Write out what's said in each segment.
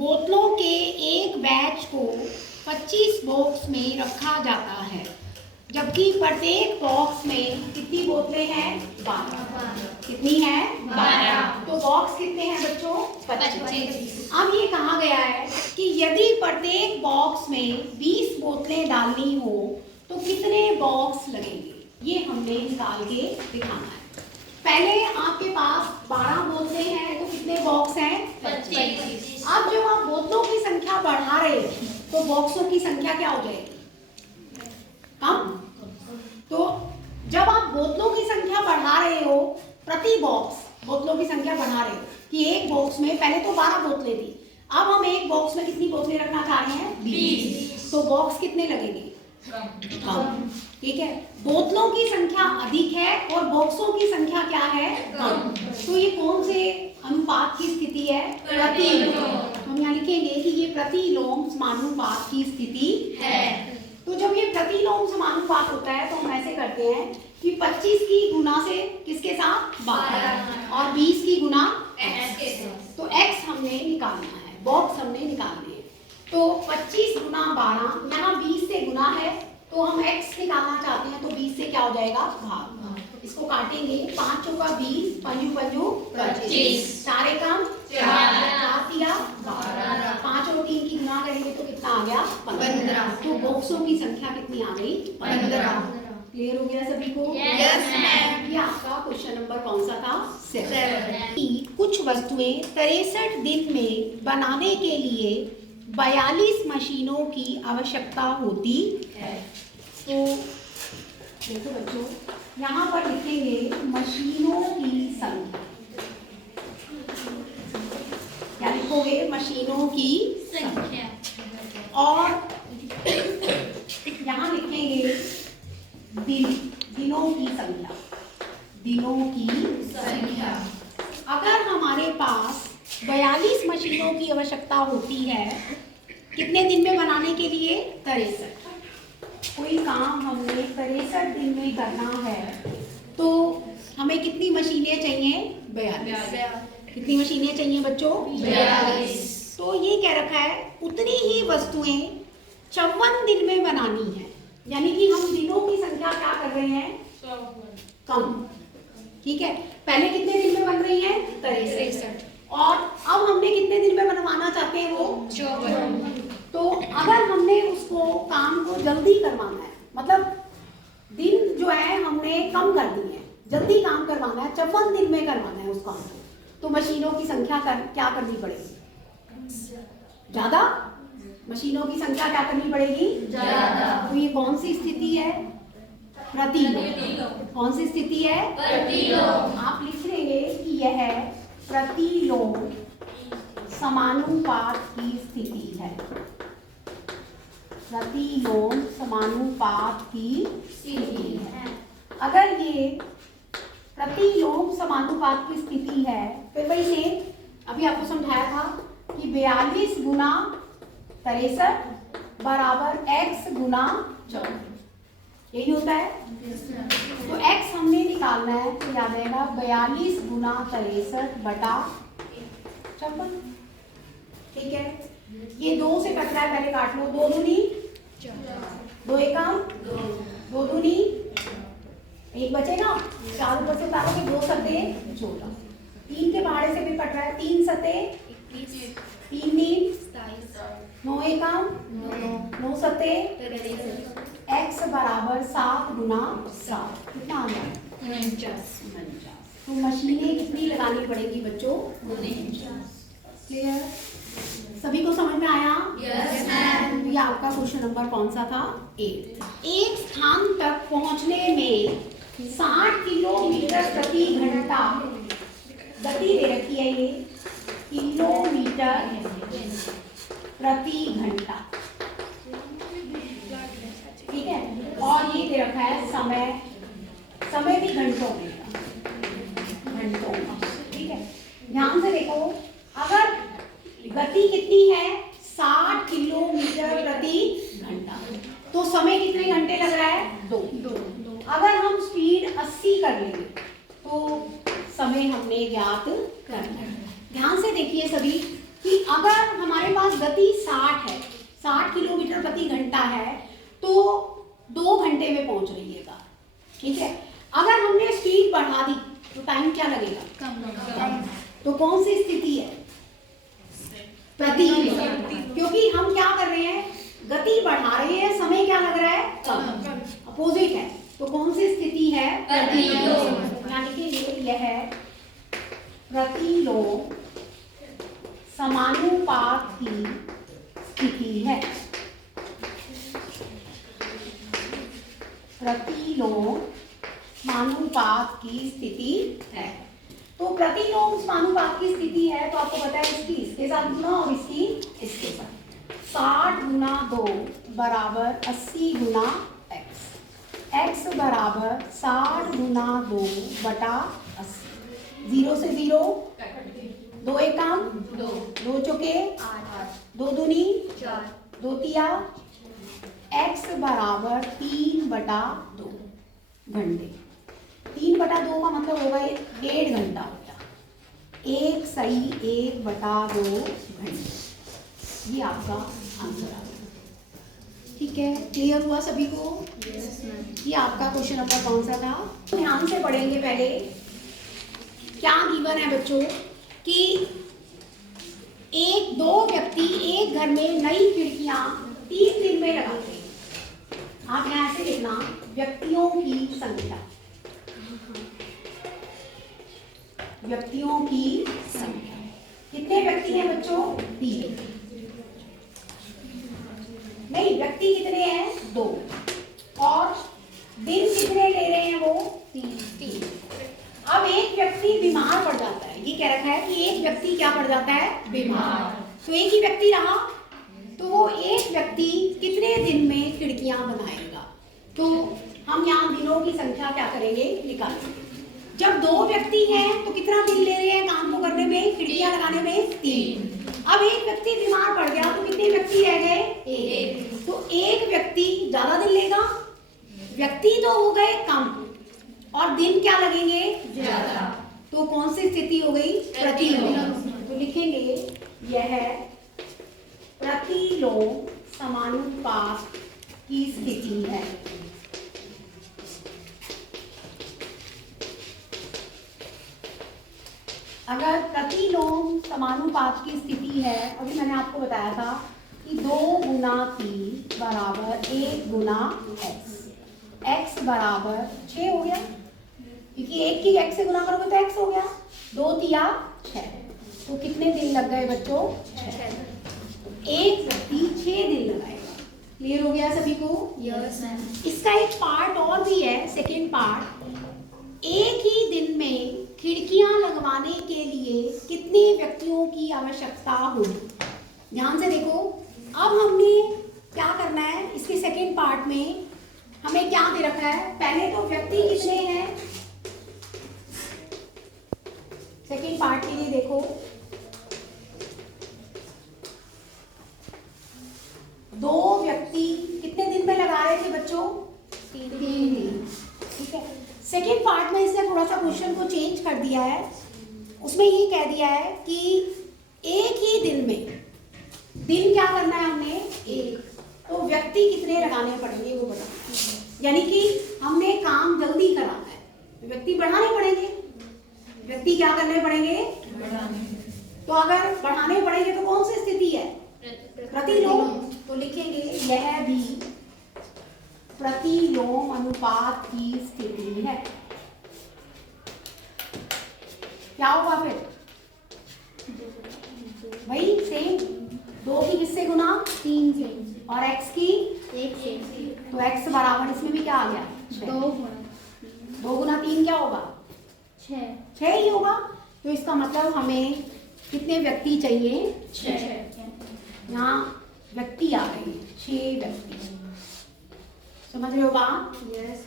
बोतलों के एक बैच को 25 बॉक्स में रखा जाता है, जबकि प्रत्येक बॉक्स में कितनी बोतलें हैं? 12। कितनी है? 12। तो बॉक्स कितने हैं बच्चों? 25। अब ये कहा गया है कि यदि प्रत्येक बॉक्स में 20 बोतलें डालनी हो तो कितने बॉक्स लगेंगे, ये हमने निकाल के दिखाना है। पहले आपके पास 12 बोतलें हैं तो कितने बॉक्स हैं? 25। अब जब आप बोतलों की संख्या बढ़ा रहे हैं तो बॉक्सों की संख्या क्या हो जाएगी? कम। तो जब आप बोतलों की संख्या बढ़ा रहे हो, प्रति बॉक्स बोतलों की संख्या बढ़ा रहे हो कि एक बॉक्स में पहले तो 12 बोतलें थी, अब हम एक बॉक्स में कितनी बोतलें रखना चाह रहे हैं? 20। तो बॉक्स कितने लगेंगे? कम। ठीक है, बोतलों की संख्या अधिक है और बॉक्सों की संख्या क्या है? कम। तो ये कौन से अनुपात की स्थिति है? प्रतिलोम। हम यहाँ लिखेंगे कि ये प्रतिलोम समानुपात की स्थिति है। तो जब ये प्रतिलोम समानुपात होता है तो हम ऐसे करते हैं कि 25 की गुना से किसके साथ? 12 और 20 की गुना x के साथ। तो x हमने निकालना है, बॉक्स हमने निकालने हैं। तो 25 गुना 12, यहाँ 20 से गुना है तो हम x निकालना चाहते हैं, तो 20 से क्या हो जाएगा? भाग। इसको काटेंगे, 5 चौका 20, पंजू पंजू 25, 4 एकम 4, 4 तिया 12, 5 और 3 की गुना करेंगे तो कितना आ गया? 15। तो बॉक्सों की संख्या कितनी आ गई? 15। क्लियर हो गया सभी को? Yes ma'am. ये आपका क्वेश्चन नंबर कौन सा था? 7। कुछ वस्तुएं 63 दिन में बनाने के लिए 42 मशीनों की आवश्यकता होती है। तो देखो बच्चों, यहाँ पर लिखेंगे मशीनों की संख्या, क्या लिखोगे? मशीनों की संख्या। और यहाँ लिखेंगे दिनों की संख्या। दिनों की संख्या। अगर हमारे पास 42 मशीनों की आवश्यकता होती है कितने दिन में बनाने के लिए? 63। कोई काम हमने 63 दिन में करना है तो हमें कितनी मशीनें चाहिए? 42। कितनी मशीनें चाहिए बच्चों? 42। तो ये कह रखा है उतनी ही वस्तुएं 54 दिन में बनानी है, यानी कि हम दिनों की संख्या क्या कर रहे हैं? कम। ठीक है, पहले कितने दिन में बन रही है? 63। और अब हमने कितने दिन में बनवाना चाहते हैं? वो 54। तो अगर हमने उसको काम को जल्दी करवाना है, मतलब दिन जो है हमने कम कर दी है, जल्दी काम करवाना है, 54 दिन में करवाना है उस काम को, तो मशीनों की संख्या क्या करनी पड़ेगी? ज्यादा। मशीनों की संख्या क्या करनी पड़ेगी? ज्यादा। तो ये कौन सी स्थिति है? प्रतिलोम। कौन सी स्थिति है? प्रतिलोम। आप लिख लेंगे कि यह प्रतिलोम समानुपात की स्थिति है। प्रतिलोम समानुपात की स्थिति है। अगर ये प्रतिलोम समानुपात की स्थिति है, फिर वही से अभी आपको समझाया था कि 42 गुना 63 बराबर x गुना 54, यही होता है। तो x हमने निकालना है तो याद रहेगा 42 गुना 63 बटा 54। ठीक है, ये 2 से कट रहा है, पहले काट लो। 2 दूनी 2 एकम 2 दूनी 1 बचेगा, 4 ऊपर से उतारोगे, 2 सते 16, 3 के पहाड़े से भी कट रहा है, 3 सते 3 नीम 9 एकम 9 सते x बराबर 7 गुना 7, कितना आ गया? 49। तो मशीनें कितनी लगानी पड़ेगी बच्चों? 49। क्लियर? सभी को समझ में आया? Yes ma'am. ये आपका क्वेश्चन नंबर कौन सा था? 8। एक स्थान तक पहुंचने में 60 किलोमीटर प्रति घंटा गति दे रखी है, ये किलोमीटर प्रति घंटा। ठीक है, और ये दे रखा है समय भी घंटों में, घंटों में। ठीक है, ध्यान से देखो, अगर गति कितनी है? 60 किलोमीटर प्रति घंटा, तो समय कितने घंटे लग रहा है? 2। अगर हम स्पीड 80 कर लेंगे तो समय हमने ज्ञात करना है। ध्यान से देखिए सभी कि अगर हमारे पास गति 60 है, 60 किलोमीटर प्रति घंटा है, तो 2 घंटे में पहुंच रही है कार, ठीक है। अगर हमने स्पीड बढ़ा दी तो टाइम क्या लगेगा? कम। तो कौन सी स्थिति है? प्रतिलोम, क्योंकि हम क्या कर रहे हैं? गति बढ़ा रहे हैं, समय क्या लग रहा है? कम। अपोजिट है, तो कौन सी स्थिति है? प्रतिलोम। यानी कि यह है प्रतिलोम समानुपात की स्थिति है। प्रतिलोम समानुपात की स्थिति है। तो प्रतिलोम समानुपात की स्थिति है, तो आपको पता है इसकी इसके साथ गुना और इसकी इसके साथ। 60 गुना 2 बराबर 80 गुना x, x बराबर 60 गुना 2 बटा 80। 0 से 0, 2 एक काम 2 चौके 2 दूनी 2 तिया, x बराबर 3 बटा 2 घंटे। 3 बटा 2 का मतलब होगा 1.5 घंटा हो गया। 1 सही 1 बटा 2 घंटे, ये आपका आंसर आ गया। ठीक है, क्लियर हुआ सभी को? ये आपका क्वेश्चन नंबर कौन सा था? ध्यान से पढ़ेंगे। पहले क्या गिवन है बच्चों कि दो व्यक्ति एक घर में नई खिड़कियां 3 दिन में लगाते हैं। आप यहाँ से लिखना व्यक्तियों की संख्या, व्यक्तियों की संख्या। कितने व्यक्ति हैं बच्चों? 3। नहीं, व्यक्ति कितने हैं? 2। और दिन कितने ले रहे हैं वो? 3। अब एक व्यक्ति बीमार पड़ जाता है, ये कह रखा है कि एक व्यक्ति क्या पड़ जाता है? बीमार। तो एक ही व्यक्ति रहा, तो वो एक व्यक्ति कितने दिन में खिड़कियां बनाएगा? तो हम यहाँ दिनों की संख्या क्या करेंगे? निकालेंगे। जब 2 व्यक्ति हैं तो कितना दिन ले रहे हैं काम को करने में, खिड़कियां लगाने में? 3। अब एक व्यक्ति बीमार पड़ गया तो कितने व्यक्ति रह गए? 1। तो एक व्यक्ति ज्यादा दिन लेगा, व्यक्ति तो हो गए कम और दिन क्या लगेंगे? ज्यादा। तो कौन सी स्थिति हो गई? प्रतिलोम। तो लिखेंगे यह प्रतिलोम समानुपात की स्थिति है। अगर प्रतिलोम समानुपात की स्थिति है, अभी मैंने आपको बताया था कि 2 गुना 3 बराबर 1 गुना x, x बराबर 6 हो गया, क्योंकि 1 की x से गुना करोगे तो x हो गया। 2 तिया 6, तो कितने दिन लग गए बच्चों? 6। एक व्यक्ति 6 दिन लगाएगा। क्लियर हो गया सभी को? Yes ma'am. इसका एक पार्ट और भी है, सेकेंड पार्ट। एक ही दिन में खिड़कियां लगवाने के लिए कितने व्यक्तियों की आवश्यकता होगी? ध्यान से देखो। अब हमने क्या करना है, इसके सेकेंड पार्ट में हमें क्या दे रखा है? पहले तो व्यक्ति कितने हैं, सेकेंड पार्ट के लिए देखो। 2 व्यक्ति कितने दिन में लगा रहे थे बच्चों? 3 दिन। ठीक है, सेकेंड पार्ट में इसने थोड़ा सा क्वेश्चन को चेंज कर दिया है। उसमें ये कह दिया है कि एक ही दिन में, दिन क्या करना है हमने? 1। तो व्यक्ति कितने लगाने पड़ेंगे वो बताना, यानी कि हमने काम जल्दी कराना है, व्यक्ति बढ़ाने पड़ेंगे। व्यक्ति क्या करने पड़ेंगे? तो अगर बढ़ाने पड़ेंगे तो कौन सी स्थिति है? प्रतिलोम। तो लिखेंगे यह भी प्रतिलोम अनुपात की स्थिति है। क्या होगा फिर? वही सेम, 2 की किससे गुना? 3 से, और x की 1 से। तो x बराबर इसमें भी क्या आ गया? 2 गुना 3 क्या होगा? 6 ही होगा। तो इसका मतलब हमें कितने व्यक्ति चाहिए? 6। यहाँ व्यक्ति आ गए, 6 व्यक्ति। समझ रहे हो बात? यस।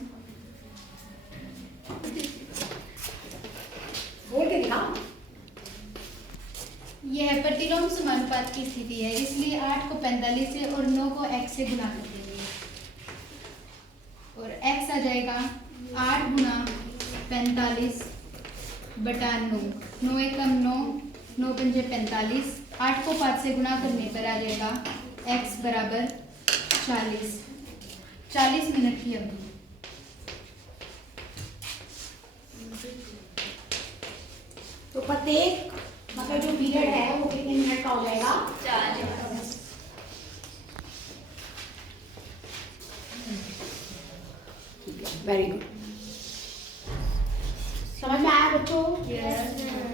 बोल के दिखाओ। यह प्रतिलोम समानुपात की स्थिति है, इसलिए 8 को 45 से और 9 को x से गुना कर देंगे और x आ जाएगा 8 गुना 45 बटा 9। 9 एकम 9, 9 पंजे 45, 8 को 5 से गुणा करने पर आ जाएगा x बराबर 40। 40 मिनट की अवधि। तो प्रत्येक मतलब जो पीरियड है वो कितने मिनट का हो जाएगा? 40। Very good. समझ में आया बच्चों? Yes, ma'am.